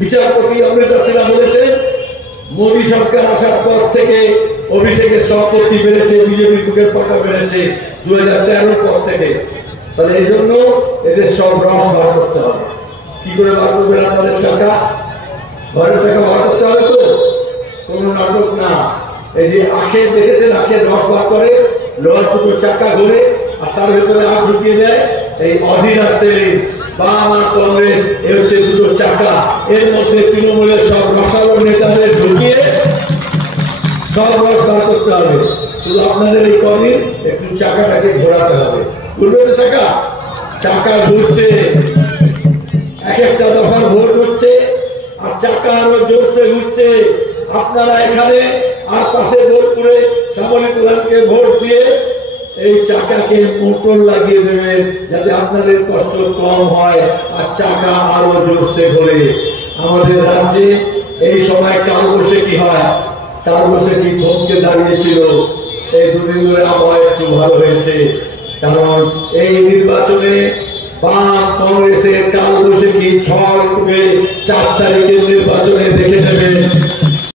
বিচারপতি অমৃতা সিনহা বলেছেন মোদী সরকার আসার পর থেকে অভিষেকের সম্পত্তি বেড়েছে, বিজেপি বুকের পাটা বেড়েছে 2013 পর থেকে। তাহলে এই জন্য এদের সব রস বার করতে হবে। কি করে বার করবেন? আপনাদের টাকা, ঘরের টাকা বার করতে হবে তো, কোন নাটক না। এই যে আখের দেখেছেন, আখের রস বার করে, লোহার দুটো চাকা ঘুরে আর তার ভেতরে আখ ঢুকিয়ে দেয়। এই অধীর সেলিম বাম আর কংগ্রেস, এ হচ্ছে দুটো চাকা। এর মধ্যে তৃণমূলের সব রসালো নেতাদের ঢুকিয়ে সব রস বার করতে হবে। শুধু আপনাদের এই কদিন একটু চাকাটাকে ঘোরাতে হবে। ঘুরবে তো চাকা? চাকা ঘুরছে, এক একটা দফার ভোট হচ্ছে আর চাকা আরো জোরসে ঘুরছে। আপনারা এখানে আর পাশে বোলপুরে শ্যামলী প্রধানকে ভোট দিয়ে এই চাকাকে মোটর লাগিয়ে দেবেন, যাতে আপনাদের কষ্ট কম হয় আর চাকা আরো জোরসে ঘোরে। আমাদের রাজ্যে এই সময় কালবৈশাখী হয়, কালবৈশাখী থমকে দাঁড়িয়েছিল। এই দুদিন ধরে আবহাওয়া একটু ভালো হয়েছে, কারণ এই নির্বাচনে বাম কংগ্রেসের কালবৈশাখী ঝড় উঠবে। 4 তারিখের নির্বাচনে